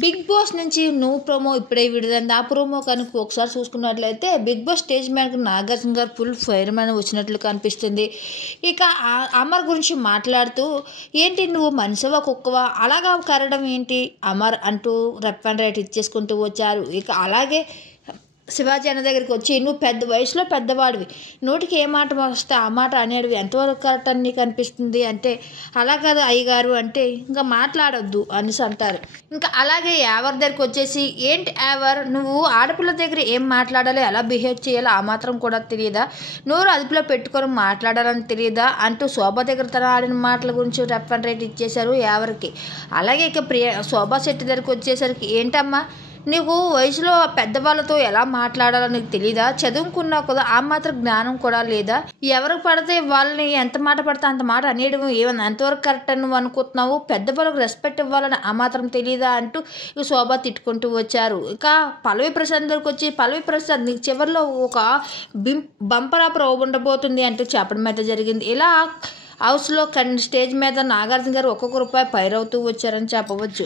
Big boss నుంచి నువ్వు promo ఇప్పుడే విడుదల ఆ ప్రోమో కనుక ఒకసారి చూసుకున్నట్లయితే బిగ్ బాస్ స్టేజ్ మీదకి నాగార్జున గారు ఫుల్ ఫైర్ మీద వచ్చినట్లు కనిపిస్తుంది. ఇక అమర్ గురించి మాట్లాడుతూ ఏంటి నువ్వు మనిషివా కుక్కవా అలాగా కరడం ఏంటి అమర్ అంటూ రెప్ అండ్ రైట్ ఇచ్చేసుకుంటూ వచ్చారు. ఇక అలాగే శివాజీ అన్న దగ్గరికి వచ్చి నువ్వు పెద్ద వయసులో పెద్దవాడివి, నోటికి ఏ మాట వస్తే ఆ మాట అనేటివి ఎంతవరకు కరెక్ట్ అని నీకు అనిపిస్తుంది అంటే అలా కదా అయ్యగారు అంటే ఇంకా మాట్లాడొద్దు అనేసి అంటారు. ఇంకా అలాగే ఎవరి దగ్గరికి వచ్చేసి ఏంటి ఎవర్ నువ్వు ఆడపిల్ల దగ్గర ఏం మాట్లాడాలి ఎలా బిహేవ్ చేయాలో ఆ మాత్రం కూడా తెలియదా, నోరు అదుపులో పెట్టుకొని మాట్లాడాలని తెలియదా అంటూ శోభ దగ్గర తన ఆడిన మాటల గురించి రెప్ అండ్ రైట్ ఇచ్చేశారు ఎవరికి. అలాగే ఇక శోభా శెట్టి దగ్గరికి వచ్చేసరికి ఏంటమ్మా నీకు వయసులో పెద్దవాళ్ళతో ఎలా మాట్లాడాలో నీకు తెలీదా, చదువుకున్నావు కదా ఆ మాత్రం జ్ఞానం కూడా లేదా, ఎవరికి పడితే వాళ్ళని ఎంత మాట పడితే అంత మాట అనేయడం ఏమన్నా ఎంతవరకు కరెక్ట్ అని నువ్వు అనుకుంటున్నావు, పెద్దవాళ్ళకి రెస్పెక్ట్ ఇవ్వాలని ఆ మాత్రం తెలీదా అంటూ ఇక శోభ తిట్టుకుంటూ వచ్చారు. ఇక పల్లవి ప్రసాద్ దగ్గరికి వచ్చి పల్లవి ప్రసాద్ నీకు చివరిలో ఒక బంపర్ ఆఫర్ ఉండబోతుంది అంటూ చెప్పడం అయితే జరిగింది. ఇలా హౌస్లో స్టేజ్ మీద నాగార్జున గారు ఒక్కొక్క రూపాయి పైరవుతూ వచ్చారని చెప్పవచ్చు.